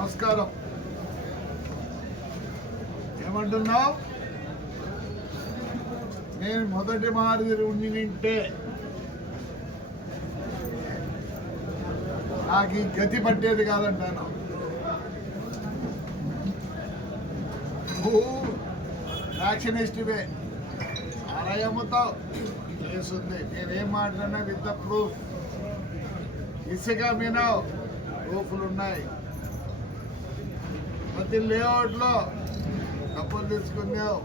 నమస్కారం. ఏమంటున్నావు? నేను మొదటి మాదిరి ఉండి నింటే నాకు ఈ గతి పట్టేది కాదంటాను. నువ్వు వ్యాక్సినిస్ట్వే అలా అమ్ముతావు నేనేం మాట్లాడినా విత్ ద ప్రూఫ్. ఇసుక మీద ప్రూఫ్లు ఉన్నాయి ప్రతి లేఅవుట్లో డబ్బులు తీసుకున్నావు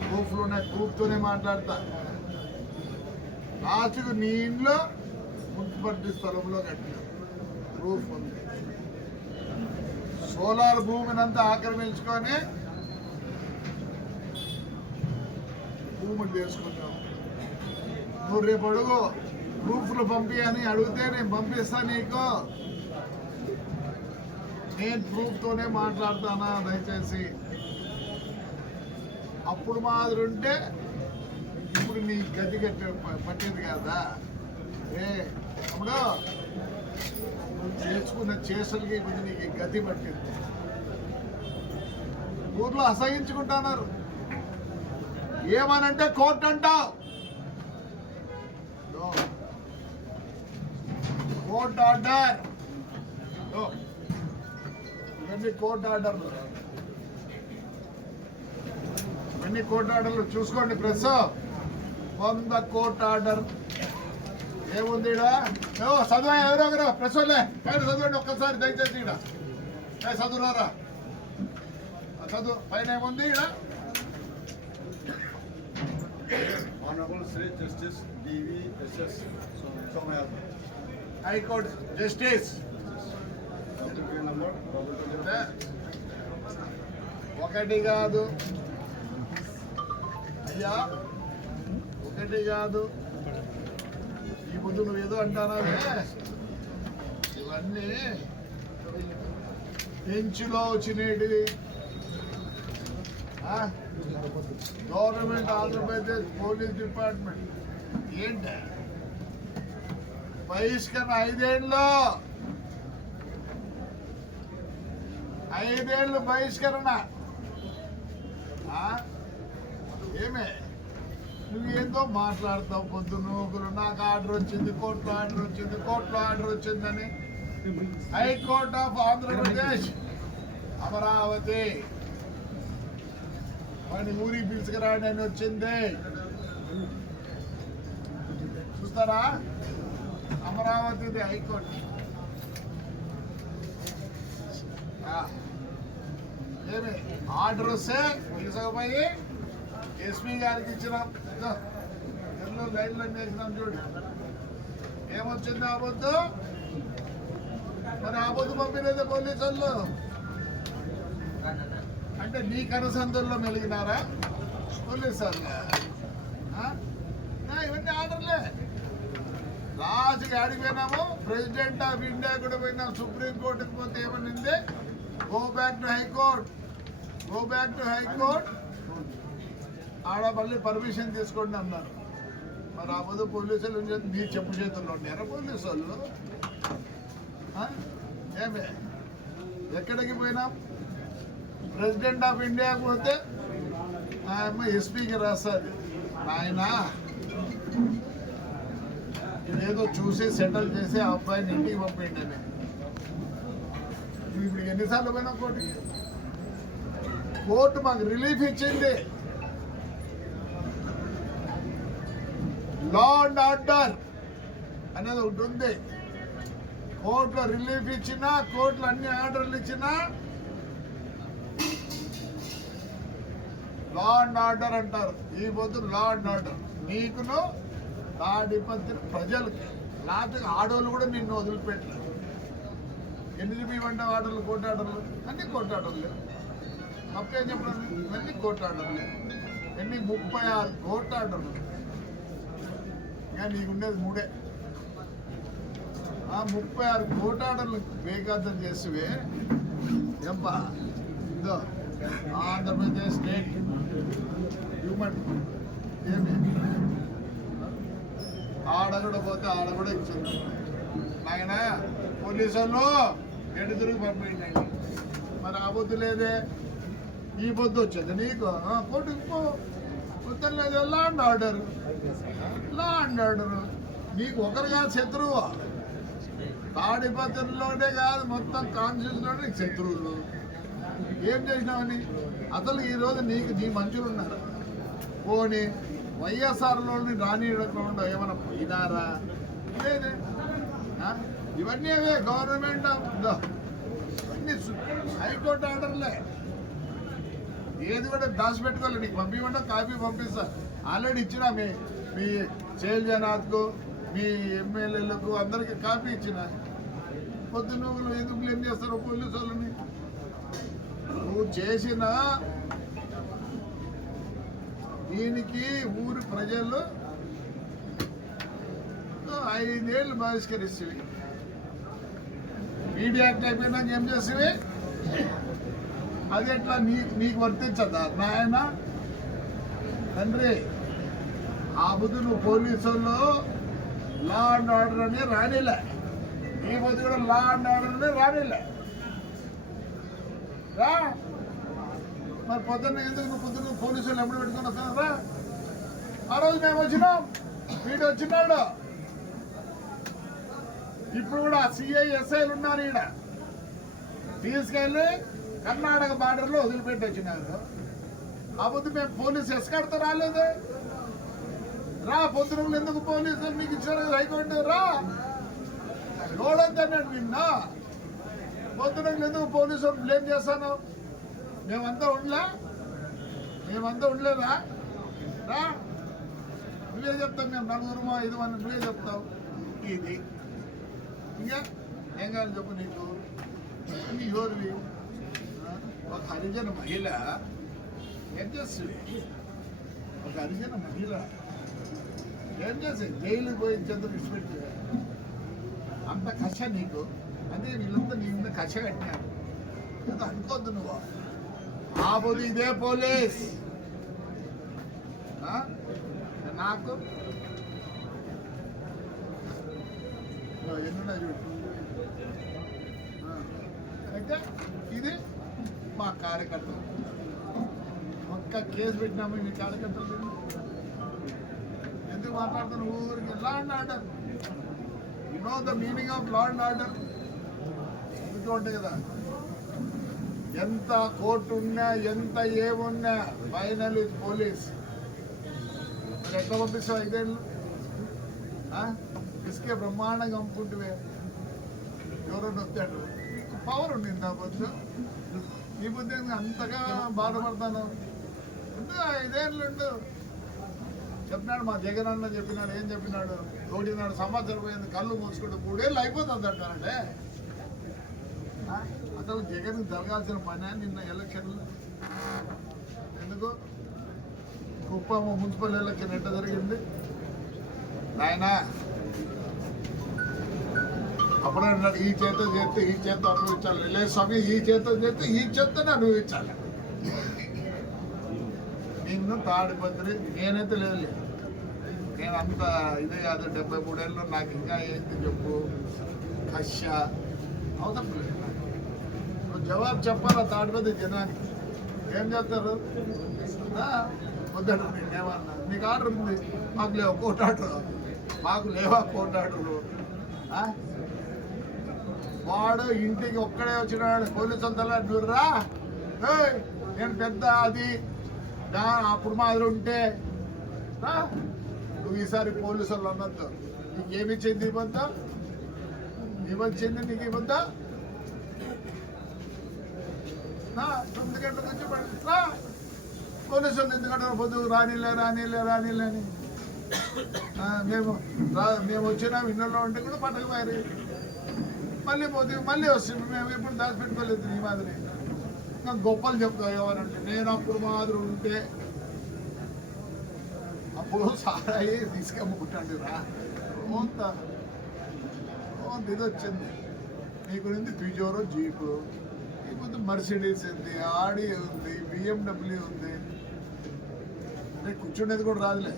ప్రూఫ్లు ఉన్నాయి గ్రూప్తోనే మాట్లాడతా. లాస్ట్కు నీ ఇంట్లో మున్సిపాలిటీ స్థలంలో కట్టినావు ప్రూఫ్ ఉంది. సోలార్ భూమినంతా ఆక్రమించుకొని భూములు చేసుకున్నావు. నువ్వు రేపు అడుగు ప్రూఫ్లు పంపి అని అడిగితే నేను పంపిస్తాను నీకు. నేను ప్రూఫ్తోనే మాట్లాడతానా? దయచేసి. అప్పుడు మాదిరి ఉంటే ఇప్పుడు నీ గది కట్టే పట్టేది కదా? ఏ అప్పుడు చేసుకున్న చేసలకి ఇప్పుడు నీకు గతి పట్టింది. ఊర్లో అసహించుకుంటున్నారు. ఏమనంటే కోర్టు అంటావు. Court order. ఇవన్నీ కోర్ట్ ఆర్డర్లు. ఇవన్నీ కోర్ట్ ఆర్డర్లు చూసుకోండి ప్రెస్. వంద కోర్ట్ ఆర్డర్. ఏముంది చదువు ఎవరో ఒకరు. ప్రెస్ వాళ్ళే. చదవండి ఒక్కసారి దయచేసి ఏ చదువురారా? చదువు. పైన ఏముంది Justice D.V.S.S. Somayatma. High court justice ఒకటి కాదు. అయ్యా ఒకటి కాదు. ఈ ముందు నువ్వు ఏదో అంటానావే. ఇవన్నీ పెంచులో వచ్చినవి. Government Andhra Pradesh police department. ఏంట? బహిష్కరణ ఐదేళ్ళలో ఐదేళ్ళు బహిష్కరణ. ఏమే? నువ్వు ఏందో మాట్లాడతావు పొద్దు ఒకరు నాకు ఆర్డర్ వచ్చింది కోర్టులో ఆర్డర్ వచ్చింది కోర్టులో ఆర్డర్ వచ్చిందని. High court of Andhra Pradesh Amaravati. వాడిని ఊరికి పిలుచుకురాండి అని వచ్చింది. చూస్తారా? అమరావతిది హైకోర్టు. ఆర్డర్ వస్తే తీసుకుపోయి ఎస్పీ గారికి ఇచ్చినాం ఎన్నో ఎల్లో లైన్లో వేసినాం చూడు. ఏమొచ్చింది ఆబొద్దు మరి ఆబొద్దు పంపినదే పోలీసు వాళ్ళు అంటే నీ కనసందుల్లో మెలిగినారా? పోలీసు వాళ్ళు ఇవన్నీ ఆర్డర్లే. లాస్ట్కి ఆడిపోయినాము ప్రెసిడెంట్ ఆఫ్ ఇండియా కూడా పోయినాం. సుప్రీంకోర్టుకి పోతే ఏమనింది? Go back to high court go back to high court ఆడ మళ్ళీ పర్మిషన్ తీసుకోండి అన్నారు. మరి ఆ పొద్దు పోలీసులు ఉంచేది నీ చెప్పు చేతుల్లో ఉన్నారా పోలీసు వాళ్ళు ఆ? ఏమే? ఎక్కడికి పోయినాం? ప్రెసిడెంట్ ఆఫ్ ఇండియా పోతే ఆ అమ్మ ఎస్పీకి రాస్తుంది నాయనా ఇదేదో చూసి సెటిల్ చేసి ఆ అబ్బాయిని ఇంటికి పంపిండి అని ఎన్నిసార్లు పోయినా కోర్టుకి కోర్టు మాకు రిలీఫ్ ఇచ్చింది. లా అండ్ ఆర్డర్ అనేది ఒకటి ఉంది. కోర్టులో రిలీఫ్ ఇచ్చినా కోర్టులో అన్ని ఆర్డర్లు ఇచ్చినా లా అండ్ ఆర్డర్ అంటారు. ఈ పొద్దు లా అండ్ ఆర్డర్ నీకును తాడిపత్రి ప్రజలకి. లేకపోతే ఆడవాళ్ళు కూడా నిన్ను వదిలిపెట్టలేదు ఎన్ని వంట ఆర్డర్లు కోర్టు ఆర్డర్లు అన్ని కోర్టు ఆర్డర్లే తప్పేం చెప్పడం ఇవన్నీ కోర్టు ఆర్డర్లే ఎన్ని? ముప్పై ఆరు కోర్టు ఆర్డర్లు ఇంకా నీకు ఉండేది మూడే. ఆ ముప్పై ఆరు కోర్టు ఆర్డర్లు వేగార్థం చేసివే. ఎంపా ఇదో ఆంధ్రప్రదేశ్ స్టేట్ హ్యూమన్ ఏమి? ఆడ కూడా పోతే ఆడ కూడా ఇచ్చింది నాయన పోలీసు వాళ్ళు ఎటు పంపించండి మరి ఆ బొద్దు లేదే? ఈ బొద్దు వచ్చింది నీకు? ఆ, కోర్టుకు పో. లేదు law and order law and order నీకు ఒకరు కాదు శత్రువు. తాడిపత్రిలోనే కాదు మొత్తం కాన్స్టిట్యూషన్లోనే నీకు శత్రువులు. ఏం చేసినావని అసలు ఈరోజు నీకు నీ మంచులు ఉన్నారు? పోనీ వైఎస్ఆర్లోని రానియకుండా ఏమైనా పోయినారా? లేదే. ఇవన్నీ అవే గవర్నమెంట్ అన్ని ఇవన్నీ హైకోర్టు ఆర్డర్లే. ఏది కూడా దాచిపెట్టుకోవాలి నీకు పంపించమంటే కాపీ పంపిస్తా. ఆల్రెడీ ఇచ్చిన మీ మీ చేల్ జనాథ్కు మీ ఎమ్మెల్యేలకు అందరికి కాపీ ఇచ్చిన. పొద్దు నువ్వు ఎందుకు బ్లేమ్ చేస్తారు పోలీసు వాళ్ళని? నువ్వు చేసిన దీనికి ఊరి ప్రజలు ఐదేళ్ళు బహిష్కరిస్తుంది. మీడియా యాక్ట్ అయిపోయినాక ఏం చేసేవి అది ఎట్లా నీ నీకు వర్తించదా? నాయన? తండ్రి ఆ బుద్ధి నువ్వు పోలీసుల్లో లా అండ్ ఆర్డర్ అని రానిలే. ఈ బుద్ధి కూడా లా అండ్ ఆర్డర్ అని రానిలే. రా. మరి పొద్దున్న ఎందుకు నువ్వు పొద్దున్న పోలీసులు ఎప్పుడు పెట్టుకుని వస్తాను రా. ఆ రోజు మేము వచ్చినాం. వీడు వచ్చినాడు. ఇప్పుడు కూడా సిఐ ఎస్ఐలు ఉన్నారు ఈడ. తీసుకెళ్ళి కర్ణాటక బార్డర్లో వదిలిపెట్టి వచ్చినారు. ఆ మేము పోలీసు ఎస్కాడుతో రాలేదు. రా పొద్దున ఎందుకు పోలీసు మీకు ఇచ్చారు? కదా హైకోర్టు రా. లోడొద్దన్నాడు నిన్న పొద్దున ఎందుకు పోలీసులు బ్లేమ్ చేస్తాను? మేమంతా ఉండలే? మేమంతా ఉండలేదా? రా. నువ్వే చెప్తావు మేము నలుగురు ఐదు మంది నువ్వే చెప్తావు. ఇది ఇంకా ఏం కావాలి చెప్పు నీకు? నీ ఎవరివి ఒక హరిజన మహిళ ఏం చేస్తుంది? ఒక హరిజన మహిళ ఏం చేస్తుంది? జైలుకి పోయి చంద్ర విడిచిపెట్టి అంత కష నీకు? అదే వీళ్ళంతా నీ మీద కష కట్టినారు. అది అనుకోద్దు నువ్వు. ఆ పోదు ఇదే పోలీస్. నాకు ఎన్నున్నా చూడు అయితే ఇది మా కార్యకర్తలు. ఒక్క కేసు పెట్టినాము మీ కార్యకర్తలు ఎందుకు మాట్లాడుతున్న ఊరికి law and order you know the meaning of law and order ఎందుకు ఉంటాయి కదా ఎంత కోర్టు ఉన్నా ఎంత ఏమున్నా ఫైనల్ ఇది పోలీస్ ఎట్లా పంపిస్తావు ఐదేళ్ళు? ఇసుకే బ్రహ్మాండంగా అమ్ముకుంటువే. ఎవరన్నా వచ్చాడు పవర్ ఉండింది నా బొద్దు నీ బుద్ధి అంతగా బాధపడతాను. ఉండు ఐదేళ్ళు ఉండు చెప్పినాడు మా జగన్ అన్న చెప్పినాడు ఏం చెప్పినాడు? ఒకటినాడు సంవత్సరం పోయింది కళ్ళు మూసుకుంటూ మూడేళ్ళు అయిపోతుంది అంటానంటే ఆ? అసలు జగన్ జరగాల్సిన పని నిన్న ఎలక్షన్లు. ఎందుకు? కుప్పం మున్సిపల్ ఎలక్షన్ ఎట్ట జరిగింది? నాయనా అప్పుడు అన్నాడు ఈ చేత చేస్తే ఈ చేత అనుభవించాలి లేదు స్వామి ఈ చేత చేస్తే ఈ చేతనే అనుభవించాలి. నిన్ను తాడిపత్రి నేనైతే లేదు నేను అంత ఇదే కాదు డెబ్బై మూడేళ్ళు నాకు ఇంకా ఏంటి చెప్పు? కష్య అవసరం లేదు. నువ్వు జవాబు చెప్పాలా తాడిపత్రి జనానికి? ఏం చేస్తారు? వద్దడు వద్దంటారు నేనేమన్నా నీకు ఆర్డర్ ఉంది. మాకు లేవు కోర్టు ఆర్డర్ మాకు లేవా కోర్టు ఆ? వాడు ఇంటికి ఒక్కడే వచ్చినాడు పోలీసు అంతా నువ్వురా నేను పెద్ద అది అప్పుడు మాదిరి ఉంటే. నువ్వు ఈసారి పోలీసు వాళ్ళు అన్నట్టు. నీకేమిచ్చింది ఇబ్బందా ఏమొచ్చింది నీకు ఇబ్బందా తొమ్మిది గంటల నుంచి పడి పోలీసులు పోలీసు వాళ్ళు ఎందుకంటే పొద్దు రానిలే రానిలే రానిలే అని. మేము రా- మేము వచ్చినాం ఇళ్ళలో ఉంటే కూడా పట్టకపోయారు. మళ్ళీ పోతే మళ్ళీ వస్తుంది. మేము ఎప్పుడు దాచిపెట్టుకోలేదు నీ మాదిరి. ఇంకా గొప్పలు చెప్తావు ఎవరంటే నేను అప్పుడు మాదిరి ఉంటే అప్పుడు సారాయి తీసుకెమ్ముకుంటాడు రా. ఓంత ఓంత ఇది వచ్చింది. నీకు ఉంది పిజోరో జీపు నీకు మర్సిడీస్ ఉంది ఆడి ఉంది బిఎండబ్ల్యూ ఉంది. అంటే కూర్చునేది కూడా రాదులే.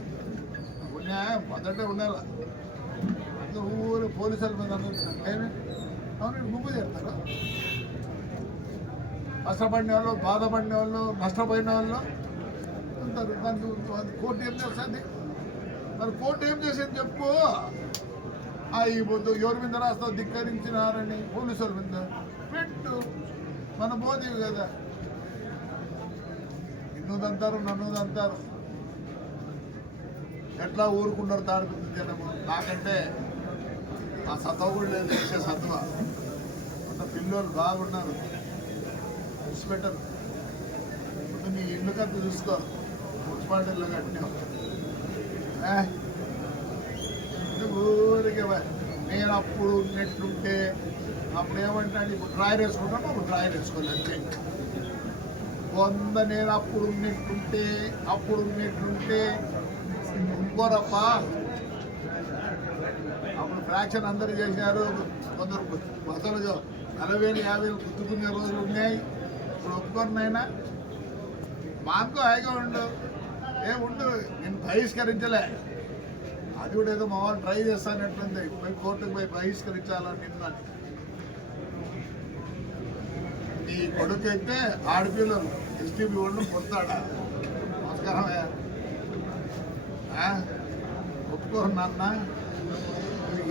ఉన్నాయా? మొదట ఉండాలి? ఊరు పోలీసుల మీద అనుకుంటున్నాను ఏమి? అవును ముగ్గు చేస్తారా? కష్టపడిన వాళ్ళు బాధపడిన వాళ్ళు నష్టపోయిన వాళ్ళు ఉంటారు. దానికి కోర్టు ఏం చేస్తుంది? మరి కోర్టు ఏం చేసింది చెప్పు. ఆ ఈ పొద్దు ఎవరి మీద రాస్తావు ధిక్కరించినారని పోలీసుల మీద పెట్టు. మన మోదీ కదా. నిన్నుదంటారు నన్నుదంటారు. ఎట్లా ఊరుకున్నారు తాడుతుంది జనము? నాకంటే ఆ సత్వ కూడా లేదు చేసే సత్వ అంత పిల్లలు బాగున్నారు. పెట్టరు ఇప్పుడు మీ ఇల్లు కత్త చూసుకో. మున్సిపాలిటీలో కట్టినావు. ఊరికే నేను అప్పుడు ఉన్నట్లుంటే అప్పుడు ఏమంటాను ఇప్పుడు డ్రాయర్ వేసుకుంటాను అప్పుడు డ్రాయర్ వేసుకోవాలి అంతే. వంద నేను అప్పుడు ఉన్నట్టుంటే అప్పుడు ఉన్నట్లుంటే ఇంకోరప్ప ఫ్రాక్షన్ అందరూ చేశారు కొందరు అసలు నలభై వేలు యాభై వేలు గుర్తుకునే రోజులు ఉన్నాయి. ఇప్పుడు ఒప్పుకోరు మాకు హాయిగా ఉండు. ఏ ఉండు నేను బహిష్కరించలే. అది కూడా ఏదో మా వాళ్ళు ట్రై చేస్తానట్లుంది. పోయి కోర్టుకు పోయి బహిష్కరించాలని నిన్న. నీ కొడుకు అయితే ఆడపిల్లలు ఎస్టీపీ వాళ్ళు పొందాడా నమస్కారం ఒప్పుకోరు నాన్న.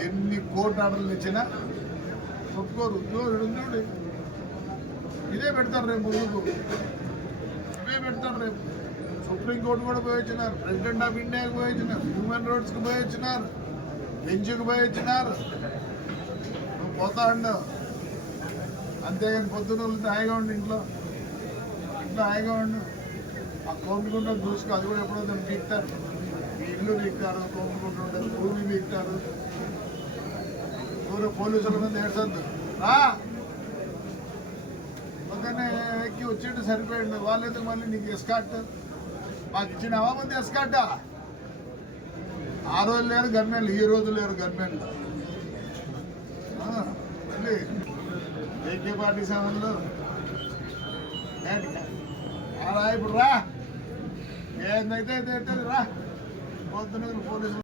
ఎన్ని కోర్టు ఆర్డర్లు తెచ్చినా ఒప్పుకోరు. చూడు. ఇదే పెడతారు రేపు ముందుకు ఇవే పెడతారు రేపు. సుప్రీంకోర్టు కూడా పోయి వచ్చినారు. ప్రెసిడెంట్ ఆఫ్ ఇండియాకి పోయి వచ్చినారు. హ్యూమన్ రైట్స్కి పోయి వచ్చినారు. బెంచ్కి పోయి వచ్చినారు. నువ్వు పోతా ఉండవు అంతేగాని పొద్దున వెళ్తే హాయిగా ఉండు ఇంట్లో. ఇంట్లో హాయిగా ఉండు. ఆ కోమికుంట చూసుకో. అది కూడా ఎప్పుడో దాన్ని పీక్తారు మీ ఇల్లు పీక్తారు కోమికుంట భూమి పీక్తారు ఊరు పోలీసుల మీద ఏడ్చద్దు. రా. పొద్దున్నే ఎక్కి వచ్చిండు సరిపోయిండు. వాళ్ళు ఎందుకు మళ్ళీ నీకు ఎస్కాట్ మాకు ఇచ్చినావా మంది ఎస్కాట్ ఆ? రోజు లేరు గన్మెన్లు ఈ రోజు లేరు గన్మెన్లు. ఆ, మళ్ళీ ఏకే పార్టీ సెవెన్లో ఏంటికా? ఆ రా ఇప్పుడు రా. ఏందైతే అయితే అయితే రా. పొద్దున పోలీసులు